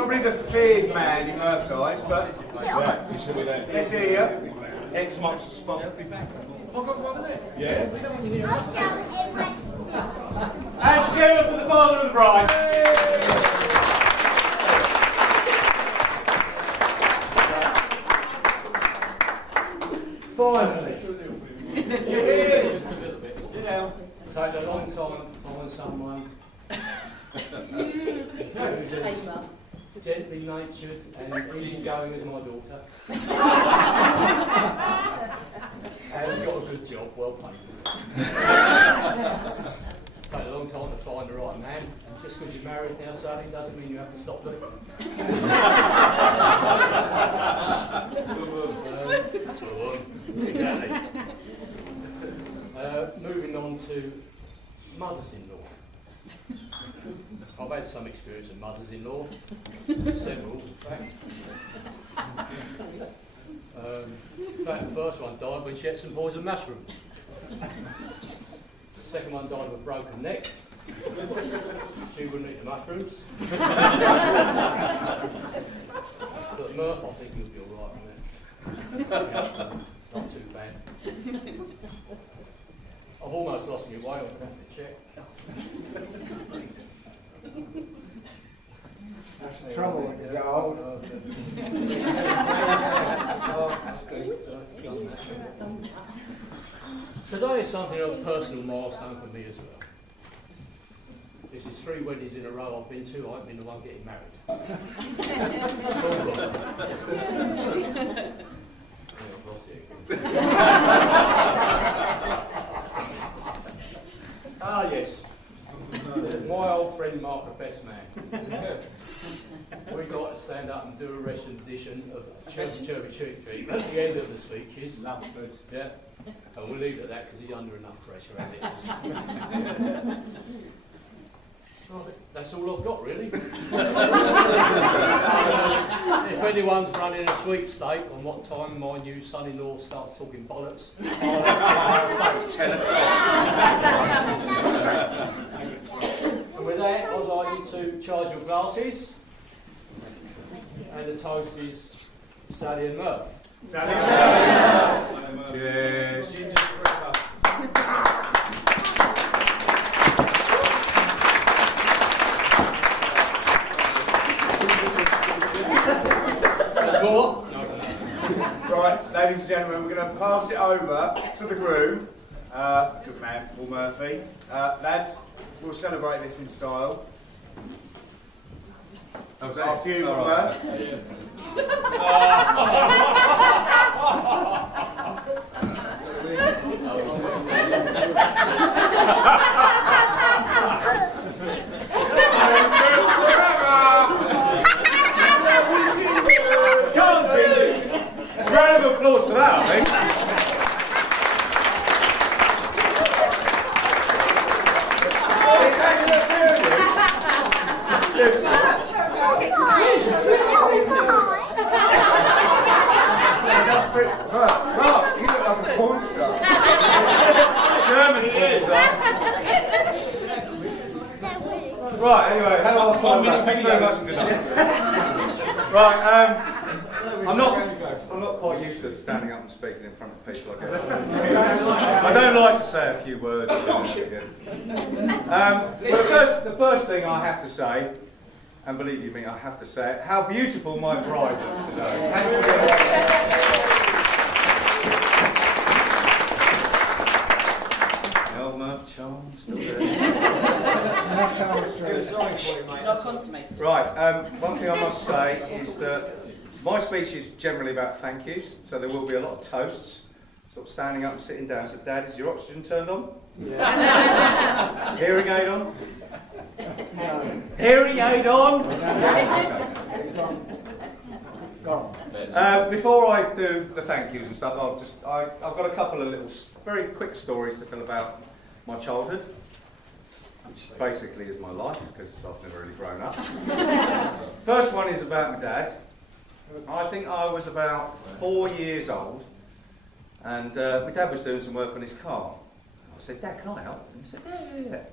Probably the feared man in Murph's eyes, but Right, you should be there. let's hear you. X marks the spot. Yeah. And together for the father of the bride. Finally. You know. It's taken a long time to find someone who's as gently natured and easygoing as my daughter. And has got a good job, well paid. It's taken a long time to find the right man, and just because you're married now, Sally, doesn't mean you have to stop looking. Exactly. Moving on to mothers-in-law. I've had some experience with mothers-in-law, several in fact. In fact, the first one died when she had some poison mushrooms. The second one died of a broken neck. She wouldn't eat the mushrooms. But Murph, I think he'll be alright on that. Not too bad. I've almost lost my way, I'm going to have to check. That's the trouble when you get old. Today is something of a personal milestone for me as well. This is 3 weddings in a row I've been to. I haven't been the one getting married. Ah yes, my old friend Mark, the best man. We'd like to stand up and do a rendition of Chirpy Chirpy Chirpy at the end of the speeches. Love to. Yeah, and we'll leave it at that because he's under enough pressure as it is. That's all I've got, really. If anyone's running a sweepstake on what time my new son-in-law starts talking bollocks, I'll say 10 o'clock. And with that, I'd like you to charge your glasses. And the toast is Sally and Murph. Sally and Murph. Cheers. Right, ladies and gentlemen, we're going to pass it over to the groom. Good man, Paul Murphy. Lads, we'll celebrate this in style. After you, Paul Murphy. Round of applause for that, I think. Mark, you look like a porn star. German porn star. Right, anyway, hello, I'm thank you very much and good night. Right, I'm not quite used to standing up and speaking in front of people, I guess. I don't like to say a few words. Well, the first thing I have to say, and believe you me, I have to say it, how beautiful my bride looks today. Murph charm still there. Not consummated. Right, one thing I must say is that my speech is generally about thank yous, so there will be a lot of toasts, sort of standing up and sitting down. So, Dad, is your oxygen turned on? Yeah. Hearing aid on? No. Hearing aid on? Before I do the thank yous and stuff, I've got a couple of little, very quick stories to tell about my childhood, which basically is my life, because I've never really grown up. First one is about my dad. I think I was about 4 years old, and my dad was doing some work on his car. I said, Dad, can I help? And he said, yeah.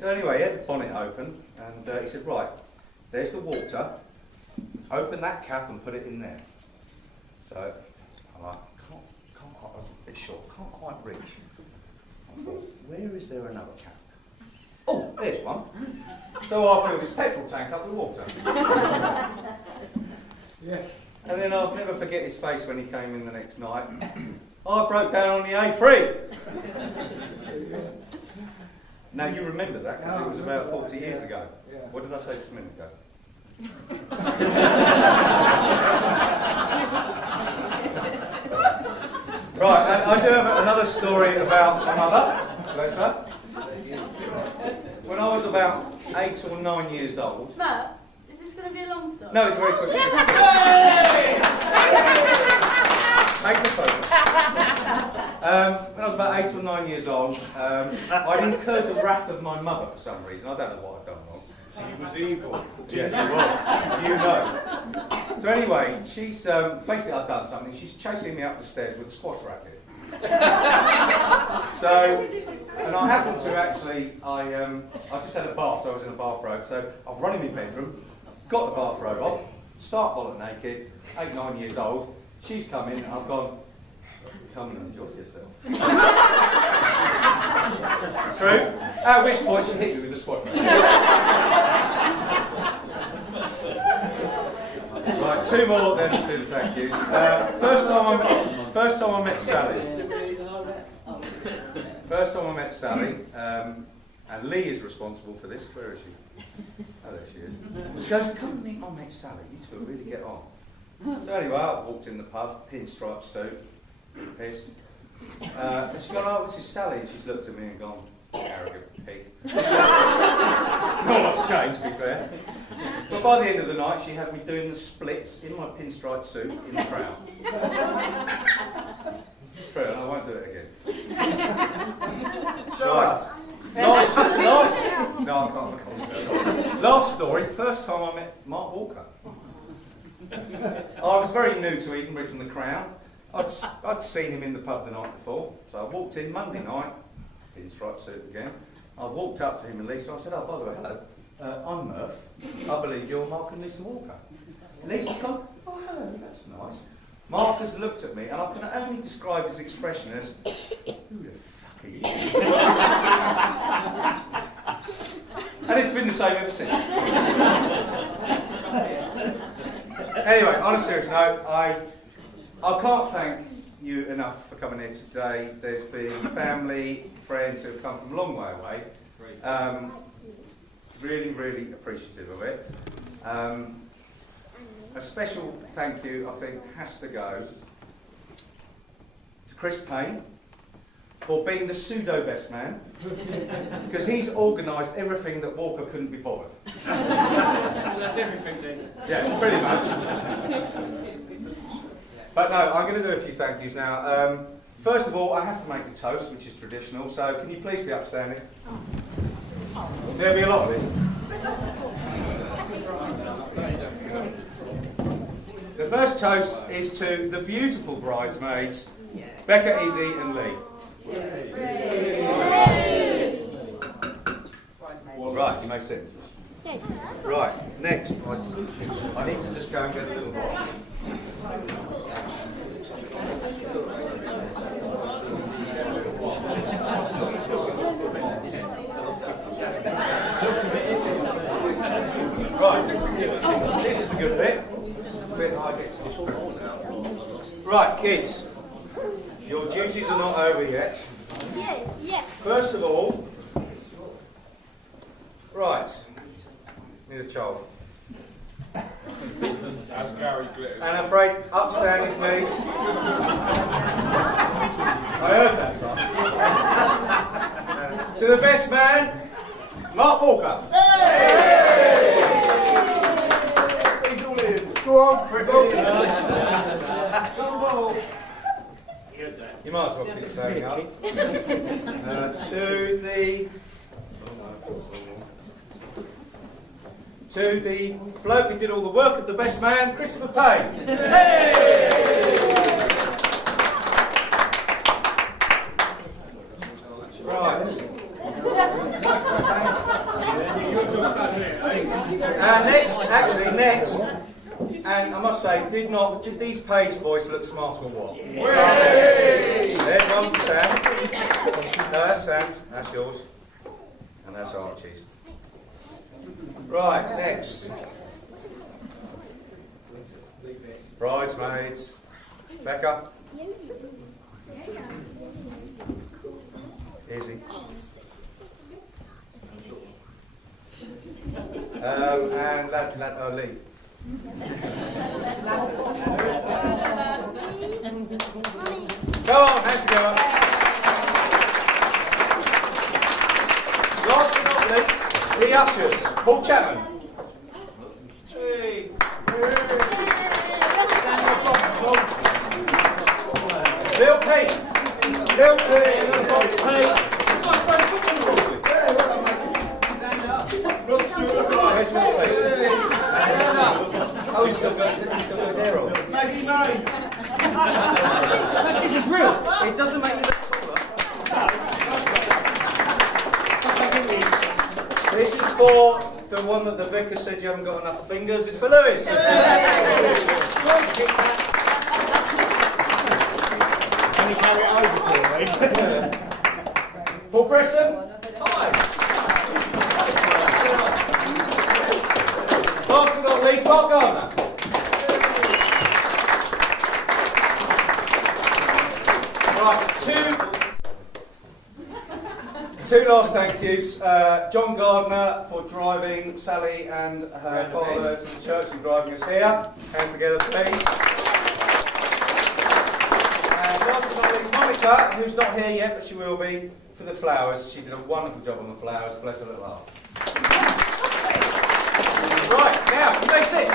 So anyway, he had the bonnet open, and he said, right, there's the water, open that cap and put it in there. So I'm like, can't quite, I was a bit short, can't quite reach. I thought, where is there another cap? Oh, there's one. So I filled his petrol tank up with water. Yes. And then I'll never forget his face when he came in the next night. I broke down on the A3. Now you remember that because it was about 40 years ago. Yeah. What did I say just a minute ago? Right, and I do have another story about my mother. Bless her. When I was about 8 or 9 years old. Matt, is this going to be a long story? No, it's very quick. Make the photo. When I was about 8 or 9 years old, I'd incurred the wrath of my mother for some reason. I don't know what I'd done wrong. She was evil. Yes, she was. You know. So anyway, she's basically I've done something. She's chasing me up the stairs with a squash racket. So, and I happened to actually, I just had a bath, so I was in a bathrobe. So I've run in my bedroom, got the bathrobe off, start bollock naked, 8, 9 years old. She's come in, and I've gone, come and enjoy yourself. True? At which point she hit me with a squash racket. Right, 2 more, then do the thank yous. First time I met Sally. First time I met Sally, and Lee is responsible for this. Where is she? Oh, there she is. She goes, come and meet my mate Sally. You two will really get on. So anyway, I walked in the pub, pinstripe suit, pissed. And she's gone, oh, this is Sally. And she's looked at me and gone, arrogant pig. Not much changed, to be fair. But by the end of the night, she had me doing the splits in my pinstripe suit in the crowd. True, and I won't do it again. Show us. Last, no, I can't. Last story, first time I met Mark Walker. I was very new to Edenbridge and the Crown. I'd seen him in the pub the night before, so I walked in Monday night, pinstripe suit again. I walked up to him and Lisa, I said, oh, by the way, hello, I'm Murph. I believe you're Mark and Lisa Walker. Lisa's gone, oh, hello, that's nice. Mark has looked at me, and I can only describe his expression as, who the fuck are you? And it's been the same ever since. Anyway, on a serious note, I can't thank you enough for coming here today. There's been family, friends who have come from a long way away. Really, really appreciative of it. A special thank you, I think, has to go to Chris Payne for being the pseudo-best man, because he's organised everything that Walker couldn't be bothered. So that's everything then? Yeah, pretty much. But no, I'm going to do a few thank yous now. First of all, I have to make a toast, which is traditional, so can you please be upstanding? There'll be a lot of it. The first toast is to the beautiful bridesmaids, Becca, Izzy and Lee. Right, you may sit. Right, next. I need to just go and get a little box. Right, this is the good bit. The bit I get to just present out. Right, kids, your duties are not over yet. Yes. First of all, right, need a child. As Gary glitters. And afraid, upstanding, please. I heard that song. To the best man, Mark Walker. He's all ears. Go on, Cricket. You might as well keep saying up. To the bloke who did all the work of the best man, Christopher Payne. Right. And I must say, did these page boys look smart or what? Yeah. There's one for Sam. No, that's Sam. That's yours. And that's Archie's. Right, next. Bridesmaids. Becca. Easy. And Lee. Come on, hands together. Last but not least, the ushers. Paul Chapman. Hey. Lil Pete. Lil Pete. Where's Lil Pete? Oh, he's still got his hair on. Maggie May. This is real. It doesn't make you look taller. This is for the one that the vicar said you haven't got enough fingers. It's for Lewis. Can you carry it over for me? Paul Preston. Hi. Last but not least, Mark Gardner. Right, two last thank yous. John Gardner for driving Sally and her father to the church and driving us here. Hands together, please. And last but not least, Monica, who's not here yet, but she will be, for the flowers. She did a wonderful job on the flowers. Bless her little heart. Right, now, can they sit?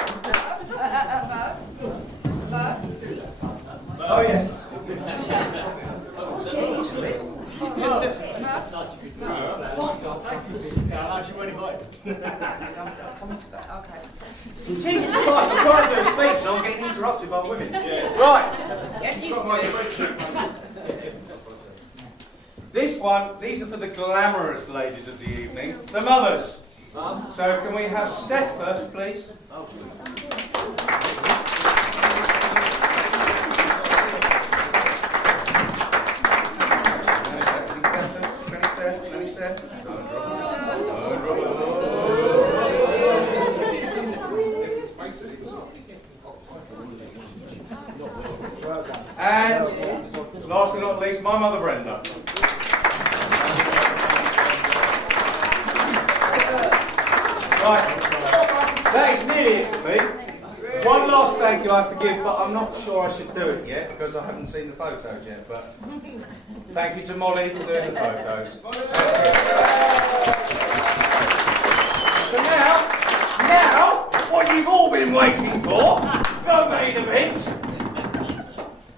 Oh, yes. Jesus Christ, I'm trying to do a speech and I'm getting interrupted by women. Right. These are for the glamorous ladies of the evening, the mothers. So can we have Steph first, please? And last but not least, my mother Brenda. Right, that is nearly it for me. One last thank you I have to give, but I'm not sure I should do it yet because I haven't seen the photos yet. But thank you to Molly for doing the photos. So now, what you've all been waiting for, the main event.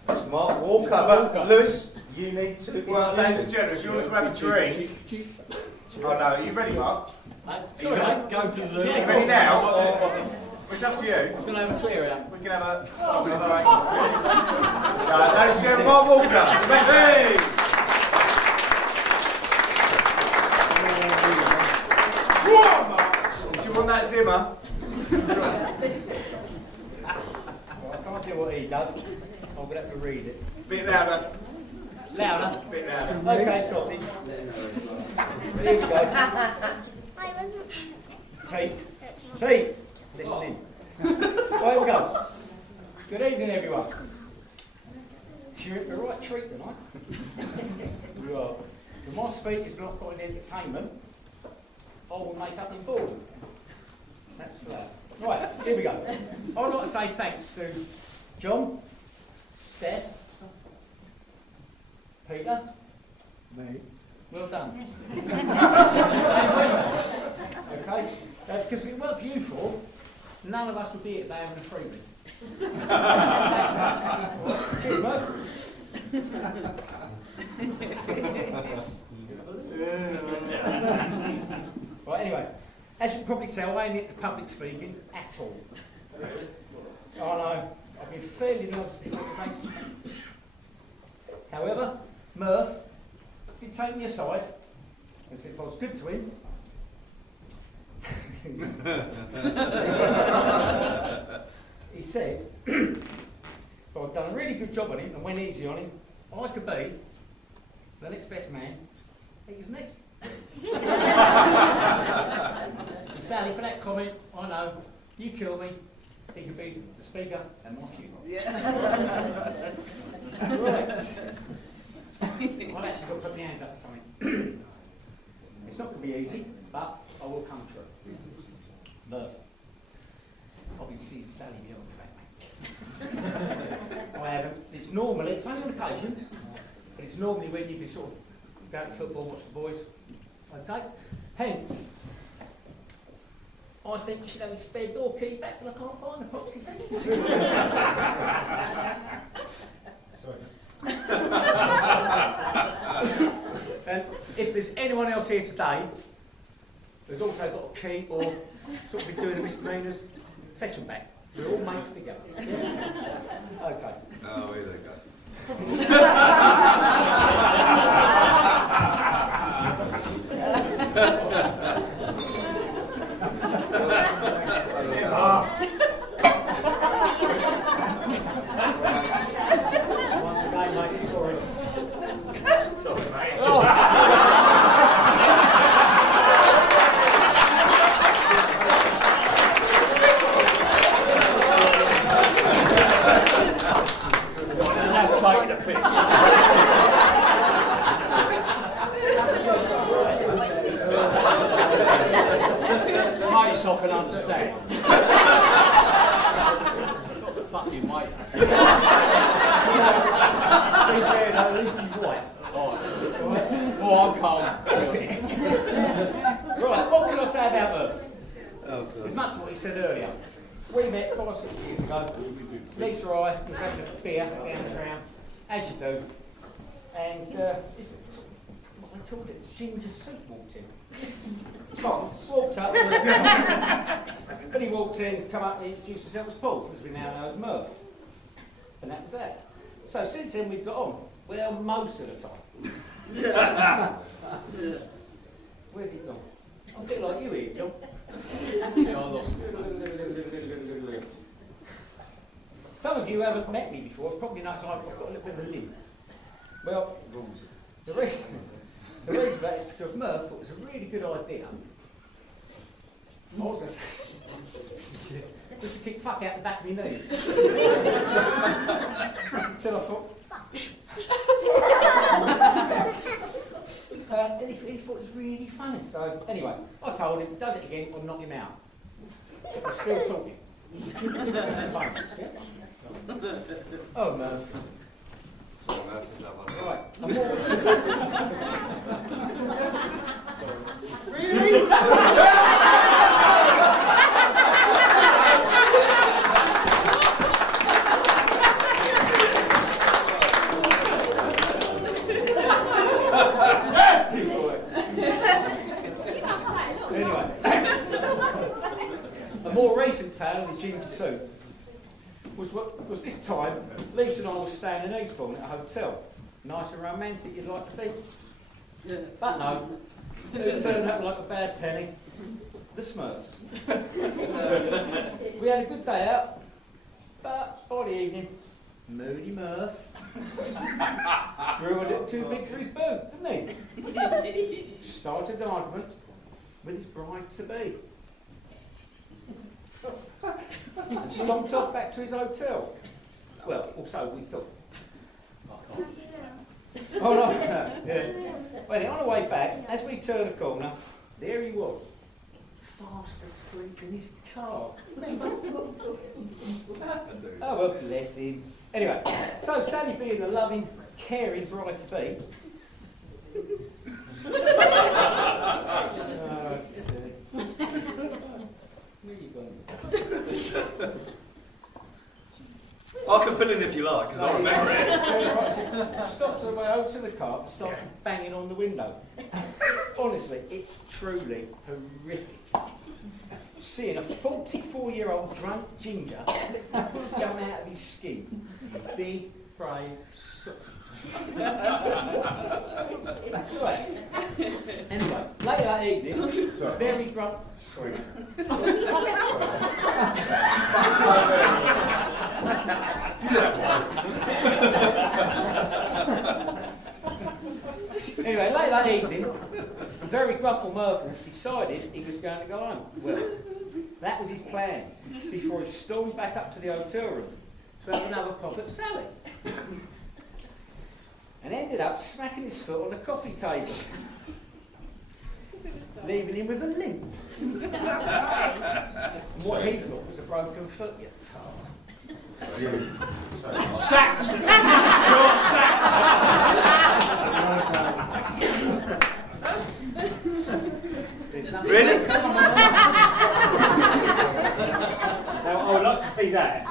That's Mark Walker. But Lewis, you need to. Well, ladies and gentlemen, do you want to grab a drink? Oh no, are you ready, Mark? Sorry, mate, go to the loo. Yeah, ready now? Or it's up to you. We're going to have a clear out. We can have a 5-minute break. Ladies and gentlemen, Mark Walker. Hey! Whoa, Mark! Do you want that Zimmer? Well, I can't do what he does. I'm going to have to read it. Bit louder. Louder. Bit louder. Okay, sausage. Here we go. Pete, listen in. Right, we go. Good evening, everyone. You're at the right treat tonight. You are. If my speaker's not got any entertainment, I will make up in boredom. That's flat. Right, here we go. I'd like to say thanks to John, Steph, Peter, me. Well done. Okay? Because if it weren't for you four, none of us would be here today having a freebie. Cheers, Murph. Right, anyway, as you can probably tell, I ain't into public speaking at all. I know, I've been fairly nervous before the face. However, Murph did take me aside and said if I was good to him, he said said, if I'd done a really good job on him and went easy on him, I could be the next best man. He was next. And Sally, for that comment, I know, you kill me, he could be the speaker and my funeral. Yeah. Right. I've actually got to put my hands up for something. It's not going to be easy, but I will come true. Murph, I've been seeing Sally behind the back, mate. I haven't. It's normally, it's only on occasion, but it's normally when you can sort of go to football, watch the boys. Okay? Hence, I think you should have a spare door key back when I can't find the proxy thing. Sorry. And if there's anyone else here today, there's also got a key or sort of been doing the misdemeanors, fetch them back. We're all mates together. Yeah? Okay. Oh, here they go. Once again, mate, sorry. Sorry, mate. That's taking a piss. Mates, I can understand. Not the fucking mate. He's there, though, at least he's white. Oh, I'm calm. Right, what can I say about her? Oh, God. As much as what he said earlier. We met 5 or 6 years ago. Lisa or I was having a beer down the ground, as you do. And it's what they called it, ginger soup walked in. Tots. Walked up. When he walked in, come up and introduced himself as Paul, as we now know as Murph. And that was that. So since then we've got on. Well, most of the time. Where's he gone? I'm a bit like you here, John. Yeah, I lost it. Some of you haven't met me before, probably noticed I've got a little bit of a limp. Well, the reason for that is because Murph thought it was a really good idea. I was going to say, just to kick fuck out the back of my knees. Until I thought, and he thought it was really funny. So anyway, I told him, does it again, I'll knock him out. I'm still talking. Yeah? Oh no. Right. Really? Anyway, a more recent tale of the ginger soup was this time Lisa and I were staying in Eastbourne at a hotel. Nice and romantic, you'd like to think. But no, it turned out like a bad penny. The Smurfs. We had a good day out, but by the evening, Moody Murph grew a little too big for his boot, didn't he? Started an argument with his bride-to-be. And stomped off back to his hotel. Well, also we thought. Oh no, yeah. Well, on the way back, as we turned the corner, there he was, fast asleep in his car. Oh well, bless him. Anyway, so Sally being the loving, caring bride-to-be. Oh, that's silly. Where are you going? I can fill in if you like, because I remember it. Stopped on the way over to the car and started banging on the window. Honestly, it's truly horrific. Seeing a 44-year-old drunk ginger jump out of his skin. You big, brave sus. Right. Anyway, later that evening, very drunk. Sorry. Anyway, late that evening, the very grumpy Murph decided he was going to go home. Well, that was his plan, before he stormed back up to the hotel room to have another pop at Sally. And ended up smacking his foot on the coffee table, leaving him with a limp. And what he thought was a broken foot, you tart. Sacked! You're sacked! Really? Now, I would like to see that.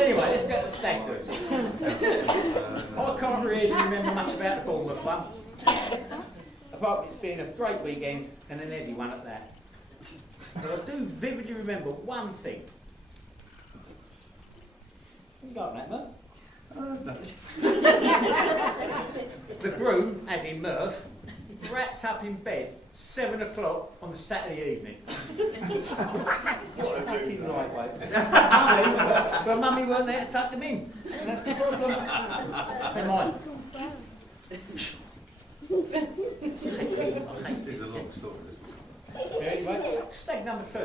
Anyway, let's get the stag do's. I can't really remember much about the Bournemouth one, apart from it's been a great weekend and an heavy one at that. But I do vividly remember one thing. You got that, Murph? The groom, as in Murph, rats up in bed 7 o'clock on a Saturday evening. What a fucking lightweight. But Mummy weren't there to tuck them in. And that's the problem. Never mind. This is a long story. Anyway, stag number 2.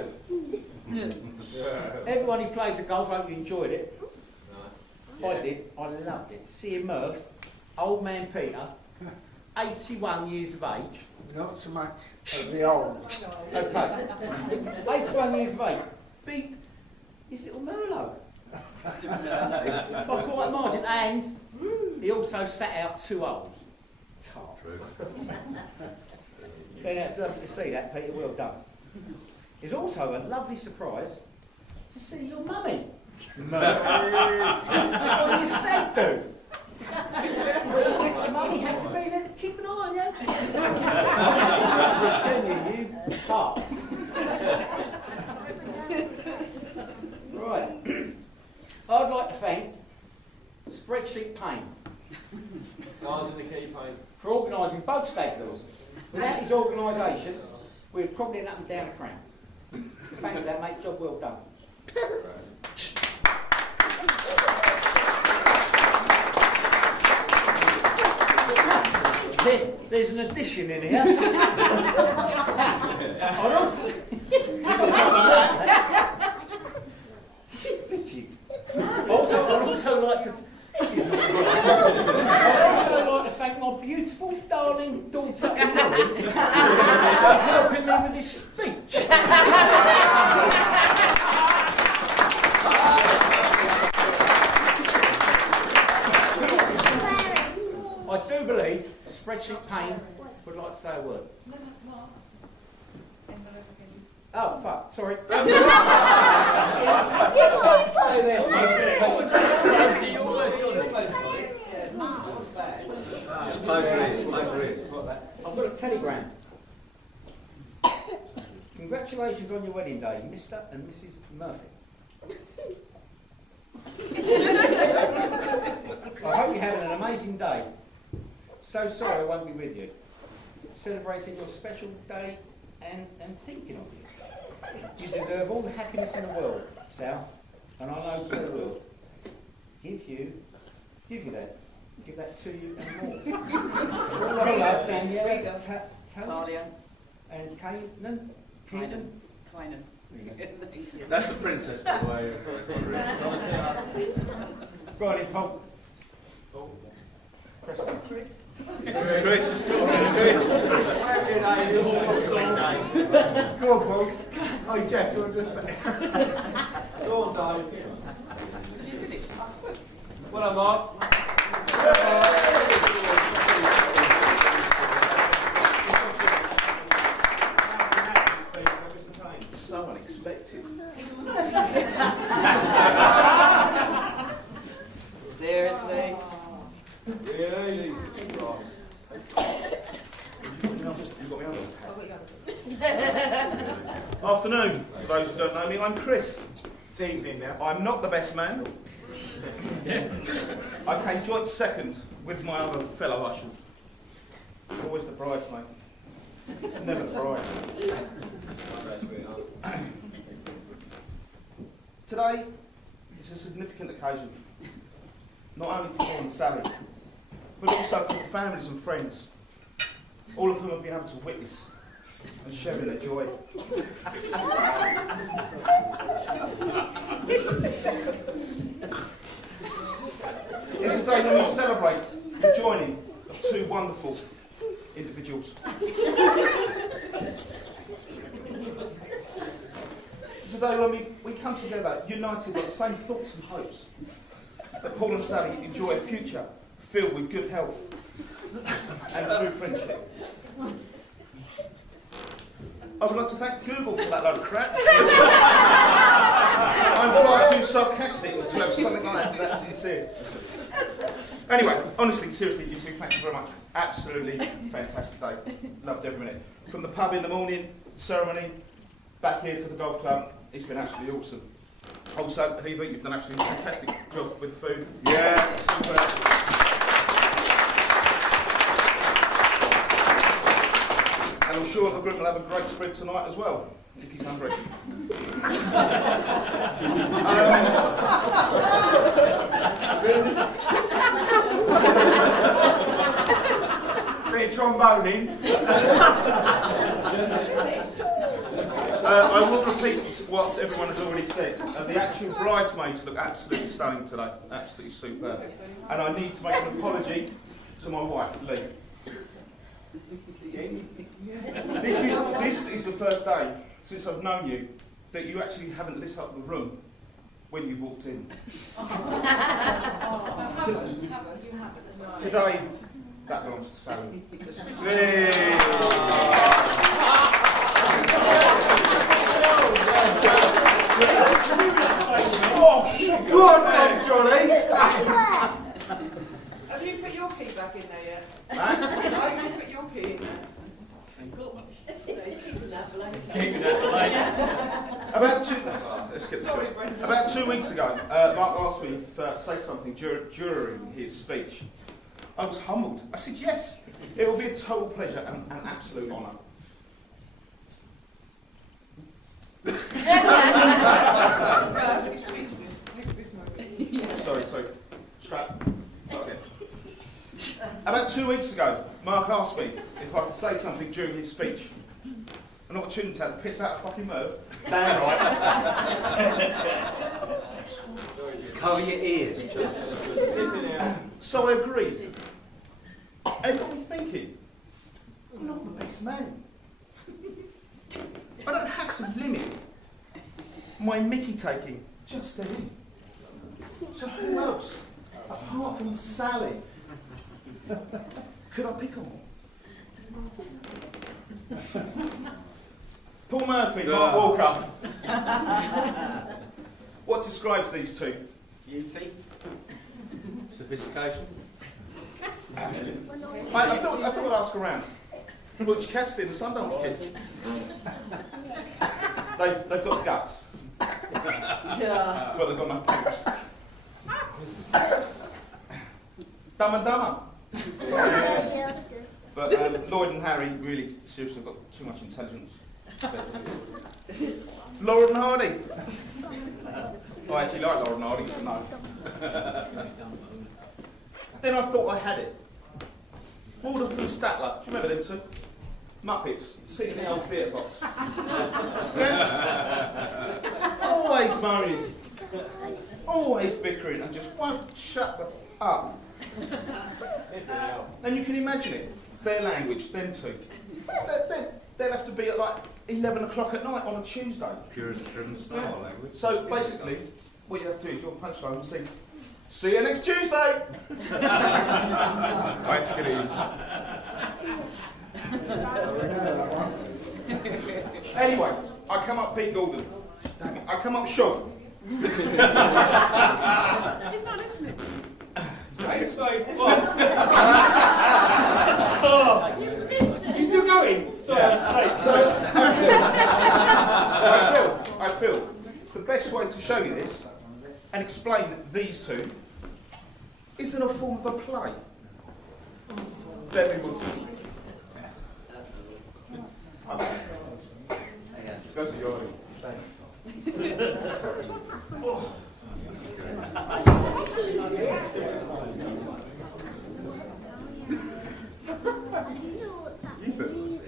Everyone who played the golf, I hope you enjoyed it. I did. I loved it. Seeing Murph, old man Peter, 81 years of age. Not so much of the old. Okay. 81 years of age. Beat his little Merlot. By quite a margin. And he also sat out 2 holes. Tart. Very nice, lovely to see that, Peter. Well done. It's also a lovely surprise to see your mummy. What do you stag do? Mummy had to be there to keep an eye on you. You tart. Right. I'd like to thank Spreadsheet Pain for organising both stag do's. Without his organisation, we'd probably end up and down a crown. So thanks for that, mate. Job well done. There's an addition in here. I'd also... Bitches. I'd also like to... This is not right. I'd also like to thank my beautiful, darling daughter, Lauren, for helping me with this speech. I do believe Spreadsheet Pain would like to say a word. Oh, fuck, sorry. Stay Just close your ears, close your ears. I've got a telegram. Congratulations on your wedding day, Mr. and Mrs. Murphy. I hope you're having an amazing day. So sorry I won't be with you. Celebrating your special day and thinking of you. You deserve all the happiness in the world, Sal, and I know God will. Give you that. Give that to you and more. All I love, Danielle, Talia, and Keenan. Kynan. That's the princess, by the way. Right in, Paul. Preston. Chris. Go on, Paul. Oh, Jeff, do you want to do a spec? Go on, Dave. Well done, Mark. So unexpected. Seriously? Really? Afternoon. For those who don't know me, I'm Chris. It's evening now. I'm not the best man. I came joint second with my other fellow ushers. Always the bridesmaid. Never the bride. Today is a significant occasion, not only for Paul and Sally, but also for the families and friends, all of whom have been able to witness and share in their joy. It's a day when we celebrate the joining of two wonderful individuals. It's a day when we come together united by the same thoughts and hopes that Paul and Sally enjoy a future filled with good health and true friendship. I would like to thank Google for that load of crap. I'm far too sarcastic to have something like that sincere. Anyway, honestly, seriously, you two, thank you very much. Absolutely fantastic day. Loved every minute. From the pub in the morning, the ceremony, back here to the golf club, it's been absolutely awesome. Also, Heva, you've done an absolutely fantastic job with the food. Yeah, super. And I'm sure the groom will have a great spread tonight as well, if he's hungry. Bit of tromboning. I will repeat what everyone has already said. The actual bridesmaids look absolutely stunning today, absolutely superb. And I need to make an apology to my wife, Lee. This is the first day since I've known you that you actually haven't lit up the room when you walked in. Today, that belongs to Sally. Oh, go on then, Johnny. Have you put your key back in there yet? Huh? Have you put your key in there? About 2 weeks ago, Mark asked me to say something during his speech. I was humbled. I said, yes, it will be a total pleasure and an absolute honour. Sorry. Strap. Okay. About 2 weeks ago, Mark asked me if I could say something during his speech. An opportunity to have the piss out of fucking Murph. Damn right. Cover your ears, John. So I agreed. And it got me thinking, I'm not the best man. I don't have to limit my Mickey taking just to him. So who else, apart from Sally, could I pick on? Paul Murphy, Mark Walker. What describes these two? Beauty. Sophistication. I thought I'd ask around. Butch Cassidy and the Sundance Kids. They've got guts. But they've got no pipes. Dumb and Dumber. Yeah, that's good. But Lloyd and Harry really seriously got too much intelligence. Laura and Hardy. I actually like Laura and Hardy, but no. Then I thought I had it. Waldorf and Statler. Do you remember them two? Muppets, sitting in the old theatre box. Yeah? Always moaning. Always bickering and just won't shut the up. And you can imagine it. Their language, them two. They'll have to be at like 11 o'clock at night on a Tuesday. Puritan style language. So basically, what you have to do is your punchline will sing, "See you next Tuesday." Right, it's gonna Anyway, I come up Pete Gordon. Damn it, I come up Sean. He's not listening. You still going? Sorry, Yeah. So I feel the best way to show you this and explain these two isn't a form of a play? Let me one second. Go to your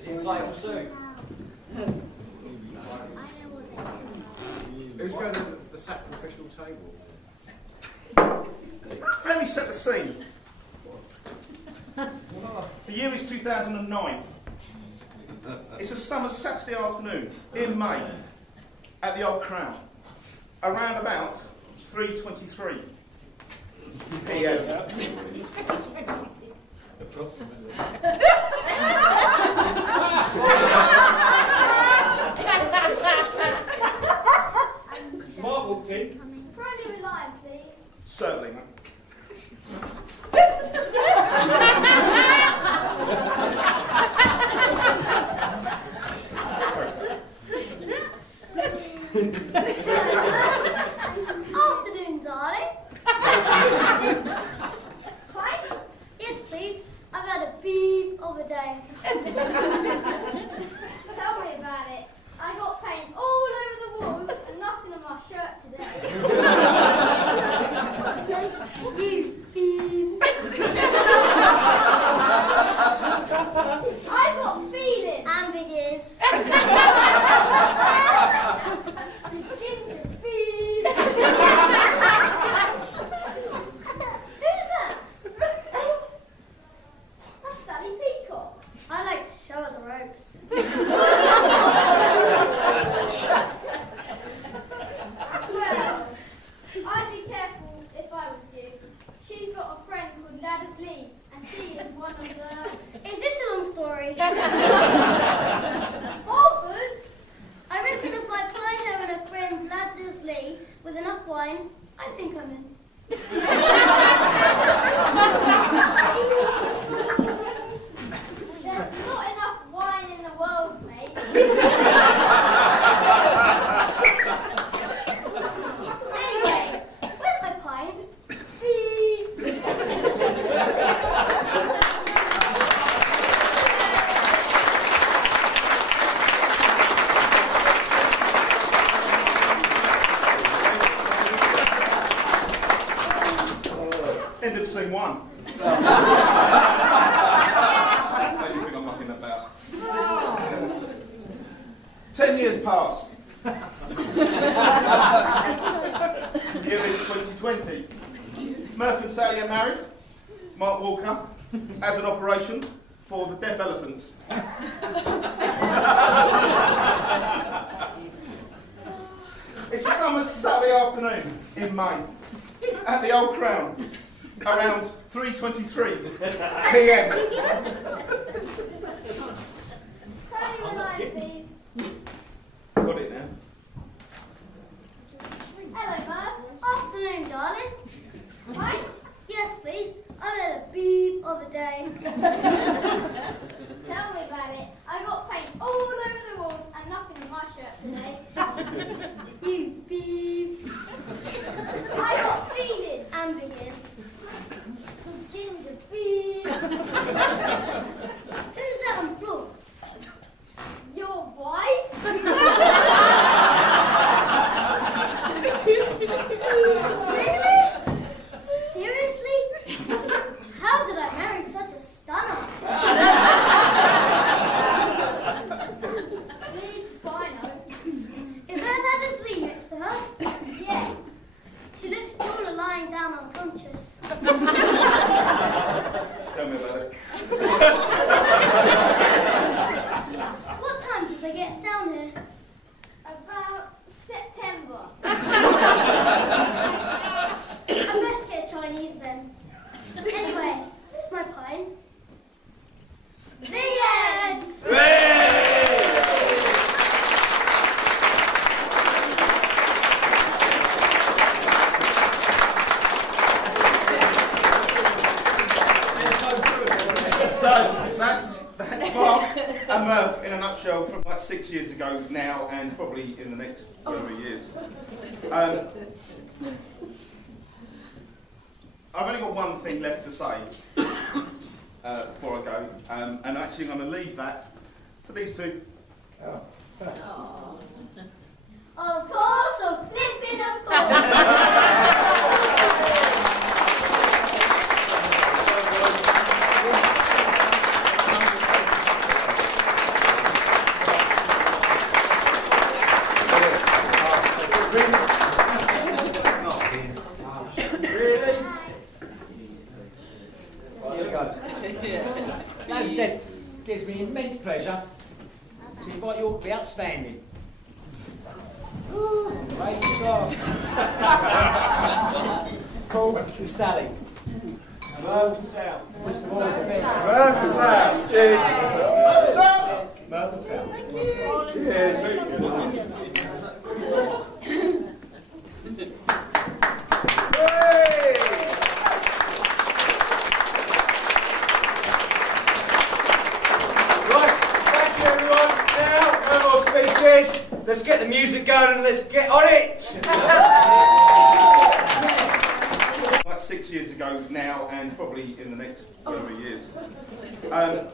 Inflatable suit. Who's going to the sacrificial table? Let me set the scene. The year is 2009. It's a summer Saturday afternoon in May at the Old Crown, around about 3:23 p.m. Approximately. Mark walked in. Brandy with lime, please. Certainly, mate. Afternoon, darling. Quite? Yes, please. I've had a beep of a day. Tell me about it. I got paint all over the walls and nothing on my shirt today. You beep. I've got feeling. Ambiguous. You ginger beep. Who's that? That's Sally Peacock. I like to show her the ropes. Well, I'd be careful if I was you. She's got a friend called Gladys Lee, and she is one of the... Is this a long story? Orphans? I reckon if I play her and a friend Gladys Lee with enough wine, I think I'm in. There's not enough wine in the world, mate. Anyway, where's my pint? Beep. End of scene one. What do you think I'm mucking about? 10 years pass. Year is 2020. Murph and Sally are married. Mark Walker has an operation for the deaf elephants. It's a summer Saturday afternoon in May at the Old Crown, around 3:23 p.m. Turning the light, please. Got it now. Hello, Murph. Afternoon, darling. Right? Yes, please. I've had a beep of a day. Tell me about it. I got paint all over the walls and nothing on my shirt today. You beep. I got feeling. Ambiguous. Some ginger beep. Who's that on the floor? Your wife? Really? Seriously? How did I marry such a stunner? Leads Bino. Is that Gladys Lee next to her? Yeah. She looks taller lying down unconscious. Tell me about it. What time does they get down here? About September. I best get Chinese then. Anyway, here's my pine. The end! So that's Mark and Murph in a nutshell from like 6 years ago now, and probably in the next several years. I've only got one thing left to say before I go, and actually I'm going to leave that to these two. Of course, of flipping, of course. Really? Here we go. Lads, that gives me immense pleasure to invite you all to be upstanding. Right, you go. Paul and Sally. Murph and Sal. Wish them all the best. Murph and Sal. Cheers. Murph and Sal. Cheers. Right, thank you everyone. Now, no more speeches. Let's get the music going and let's get on it. Like 6 years ago now, and probably in the next several years. I've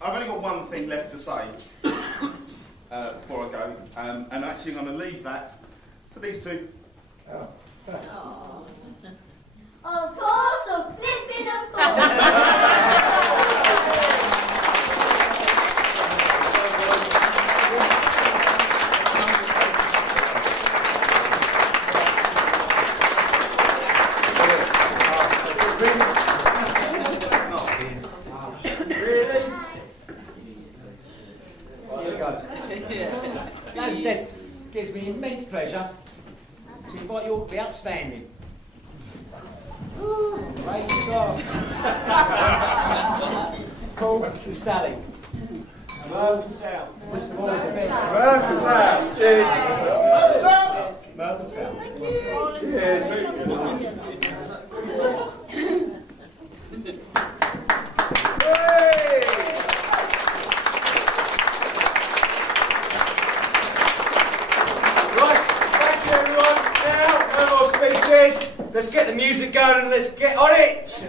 only got one thing left to say before I go, and actually I'm going to leave that to these two. Of course, of flipping, of course. Really? Here we go. Lads, that gives me immense pleasure to invite you all to be upstanding. Right, you go. Paul and Sally. Murph and Sal. Wish them all the best. Murph and Sal. Cheers. Murph and Sal. Cheers. Right, thank you everyone. Now, no more speeches. Let's get the music going and let's get on it.